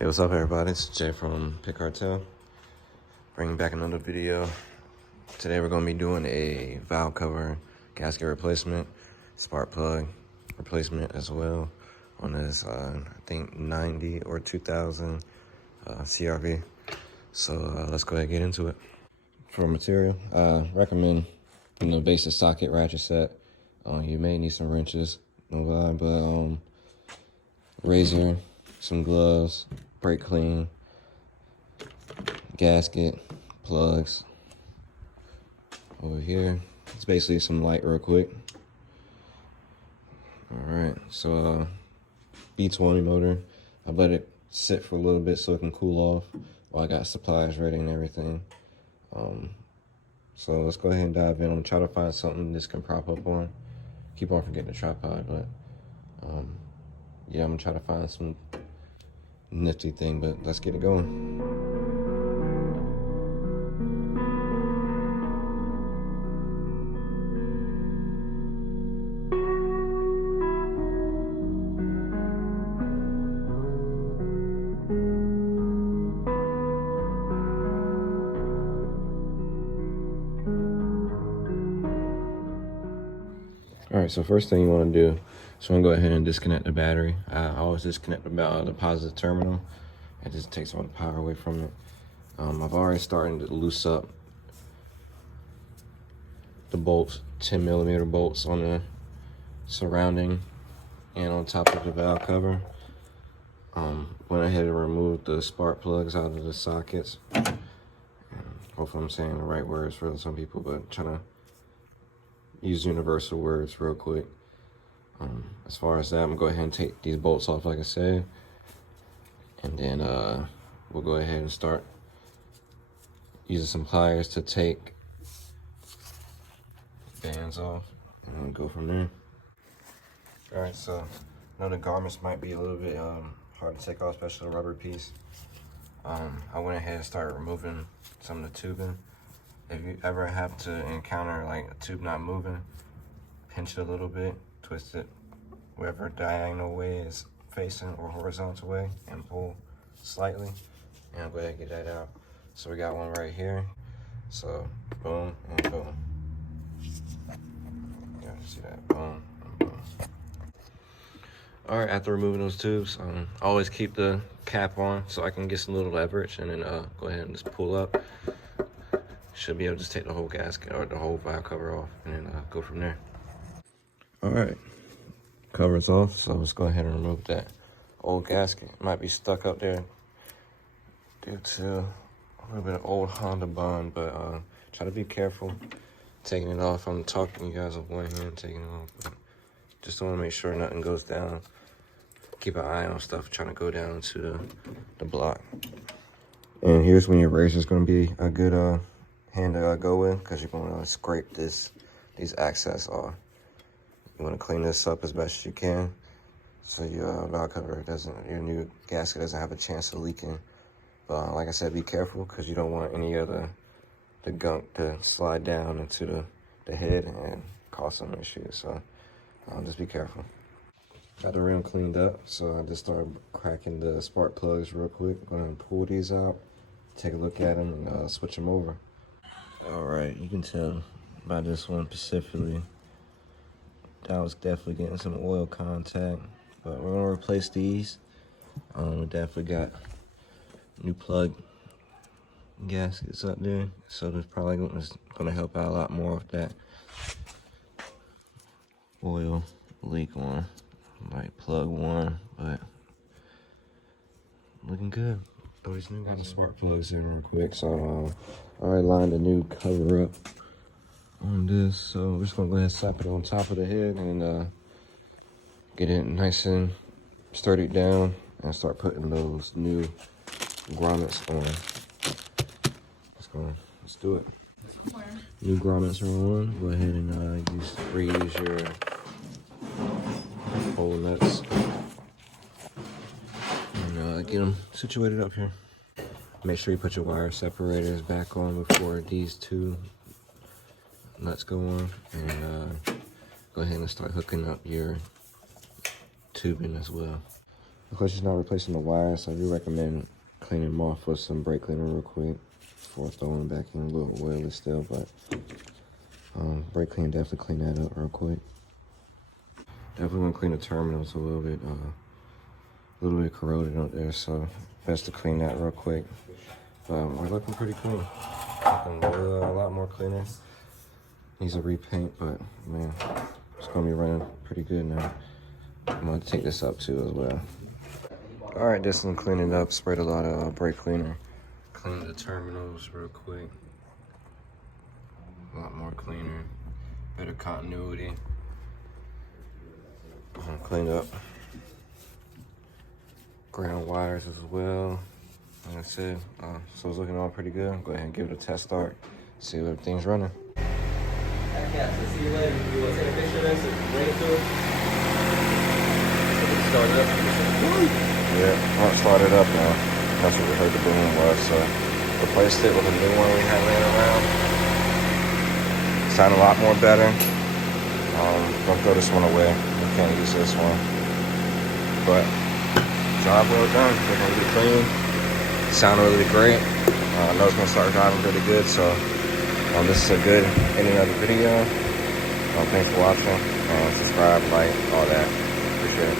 Hey, what's up everybody? It's Jay from Pick Cartel. Bringing back another video. Today we're going to be doing a valve cover gasket replacement, spark plug replacement as well on this, I think 90 or 2000 CRV. So let's go ahead and get into it. For material, I recommend basic socket ratchet set. You may need some wrenches, no lie, but razor, some gloves, brake clean, gasket, plugs. Over here, it's basically some light real quick. All right, so B20 motor. I let it sit for a little bit so it can cool off while I got supplies ready and everything. So let's go ahead and dive in. I'm gonna try to find something this can prop up on. Keep on forgetting the tripod, but yeah, I'm gonna try to find some nifty thing, but let's get it going. All right, so first thing you want to do is you want to go ahead and disconnect the battery. I always disconnect the positive terminal. It just takes all the power away from it. I've already started to loose up the bolts, 10mm bolts on the surrounding and on top of the valve cover. Went ahead and removed the spark plugs out of the sockets. Hopefully I'm saying the right words for some people, but trying to use universal words real quick. As far as that, I'm gonna go ahead and take these bolts off like I said, and then we'll go ahead and start using some pliers to take bands off and then go from there. All right, so I know the garments might be a little bit hard to take off, especially the rubber piece. I went ahead and started removing some of the tubing. If you ever have to encounter like a tube not moving, pinch it a little bit, twist it wherever diagonal way is facing or horizontal way, and pull slightly, and I'll go ahead and get that out. So we got one right here. So boom and boom. You gotta see that, boom and boom. All right, after removing those tubes, always keep the cap on so I can get some little leverage, and then go ahead and just pull up. Should be able to just take the whole gasket or the whole valve cover off and then go from there. All right, cover's off, so let's go ahead and remove that old gasket. It might be stuck up there due to a little bit of old Honda bond, but try to be careful taking it off. I'm talking to you guys with one hand, taking it off, but just want to make sure nothing goes down. Keep an eye on stuff trying to go down to the block. And here's when your razor is going to be a good hand to go with, because you're going to scrape these access off. You want to clean this up as best as you can so your valve cover your new gasket doesn't have a chance of leaking. But like I said, be careful, because you don't want any of the gunk to slide down into the head and cause some issues. So just be careful. Got the rim cleaned up, so I just started cracking the spark plugs real quick. Go ahead and pull these out, take a look at them, and switch them over. All right, you can tell by this one specifically that was definitely getting some oil contact, but we're gonna replace these. We definitely got new plug gaskets up there, so there's probably gonna help out a lot more with that oil leak on like plug one, but looking good. Throw these new spark plugs in real quick. So I already lined a new cover up on this, so we're just gonna go ahead and slap it on top of the head and get it nice and sturdy down and start putting those new grommets on. Let's do it. New grommets are on. Go ahead and reuse your hole nuts and get them situated up here. Make sure you put your wire separators back on before these two nuts go on, and go ahead and start hooking up your tubing as well. Of course, it's not replacing the wires, so I do recommend cleaning them off with some brake cleaner real quick before throwing back in. A little oily still, but brake cleaner definitely clean that up real quick. Definitely want to clean the terminals a little bit corroded up there, so best to clean that real quick. We're looking pretty clean. Looking a lot more cleaner. Needs a repaint, but man, it's gonna be running pretty good now. I'm gonna take this up too as well. All right, just some cleaning up. Sprayed a lot of brake cleaner. Cleaned the terminals real quick. A lot more cleaner. Better continuity. Cleaned up ground wires as well. Like I said, so it's looking all pretty good. Go ahead and give it a test start. See if everything's running. Yeah, so see you later. We will take a picture of this and bring it to us. Start it up. Yeah, front started up now. That's what we heard the boom was. So replaced it with a new one we had laying around. Sound a lot more better. Don't throw this one away. We can't use this one. But job well done. Looking really clean. Sound really great. I know it's gonna start driving really good. So this is a good ending of the video. Thanks for watching. Subscribe, like, all that. Appreciate it.